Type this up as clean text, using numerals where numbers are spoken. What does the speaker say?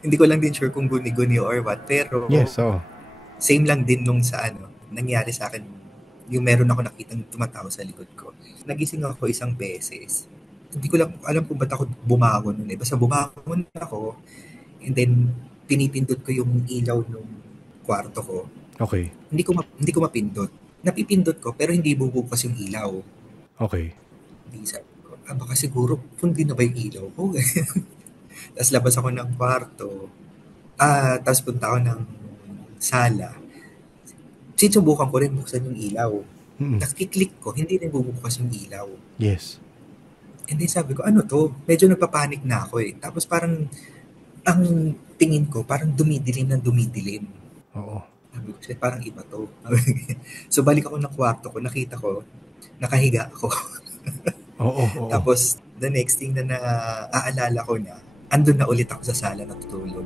Hindi ko lang din sure kung guni-guni or what, pero Yes, oo. same lang din nung sa nangyari sa akin, yung meron ako nakitang tumatawa sa likod ko. Nagising ako isang beses. Hindi ko lang alam kung ba't ako bumangon nun eh. Basta bumangon ako, and then pinipindot ko yung ilaw nung kwarto ko. Okay. Hindi ko mapindot. Napipindot ko pero hindi bubukas yung ilaw. Okay. Hindi sabi ko, baka siguro hindi na ba yung ilaw ko? Tapos labas ako ng kwarto. Tapos punta ako ng sala. Sinubukan ko rin buksan yung ilaw. Mm. Nakiklik ko, hindi rin bubukas yung ilaw. Yes. And then sabi ko, ano to? Medyo nagpapanik na ako eh. Tapos parang, ang tingin ko, parang dumidilim na dumidilim. Oo. Sabi ko, shit, parang iba to. So balik ako ng kwarto ko, nakita ko, nakahiga ako. Oo, oo. Tapos, the next thing na naaalala ko na, andun na ulit ako sa sala natutulog.